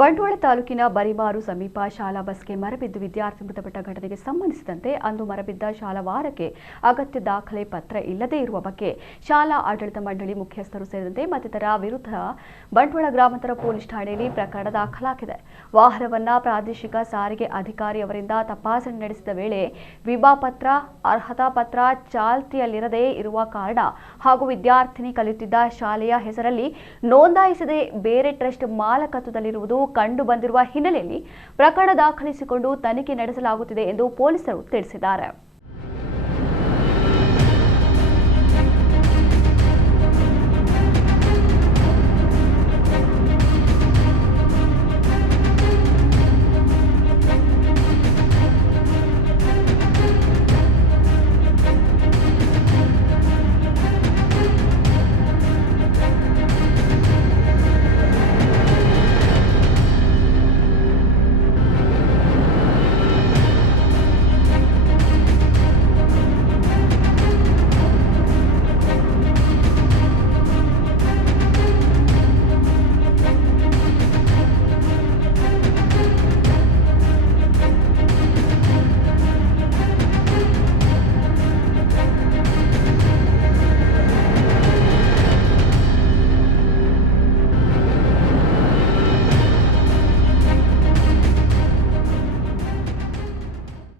ಬಂಟ್ವಾಳ ತಾಲೂಕಿನ ಬರಿಮಾರು ಸಮೀಪ ಶಾಲಾ ಬಸ್ಗೆ ಮರಬಿದ್ದು ವಿದ್ಯಾರ್ಥಿ ಮೃತಪಟ್ಟ ಘಟನೆಗೆ ಸಂಬಂಧಿಸಿದಂತೆ ಅಂದು ಮರಬಿದ್ದ ಶಾಲಾ ವಾರಕ್ಕೆ ಅಗತ್ಯ ದಾಖಲೆ ಪತ್ರ ಇಲ್ಲದೇ ಇರುವ ಬಗ್ಗೆ ಶಾಲಾ ಆಡಳಿತ ಮಂಡಳಿ ಮುಖ್ಯಸ್ಥರು ಸೇರಿದಂತೆ ಮತ್ತಿತರ ವಿರುದ್ಧ ಬಂಟ್ವಾಳ ಗ್ರಾಮಾಂತರ ಪೊಲೀಸ್ ಠಾಣೆಯಲ್ಲಿ ಪ್ರಕರಣ ದಾಖಲಾಗಿದೆ. ವಾಹನವನ್ನ ಪ್ರಾದೇಶಿಕ ಸಾರಿಗೆ ಅಧಿಕಾರಿಯವರಿಂದ ತಪಾಸಣೆ ನಡೆಸಿದ ವೇಳೆ ವಿಮಾ ಪತ್ರ, ಅರ್ಹತಾ ಪತ್ರ ಚಾಲ್ತಿಯಲ್ಲಿರದೇ ಇರುವ ಕಾರಣ ಹಾಗೂ ವಿದ್ಯಾರ್ಥಿನಿ ಕಲಿಯುತ್ತಿದ್ದ ಶಾಲೆಯ ಹೆಸರಲ್ಲಿ ನೋಂದಾಯಿಸದೆ ಬೇರೆ ಟ್ರಸ್ಟ್ ಮಾಲಕತ್ವದಲ್ಲಿರುವುದು ಕಂಡು ಬಂದಿರುವ ಹಿನ್ನೆಲೆಯಲ್ಲಿ ಪ್ರಕರಣ ದಾಖಲಿಸಿಕೊಂಡು ತನಿಖೆ ನಡೆಸಲಾಗುತ್ತಿದೆ ಎಂದು ಪೊಲೀಸರು ತಿಳಿಸಿದ್ದಾರೆ.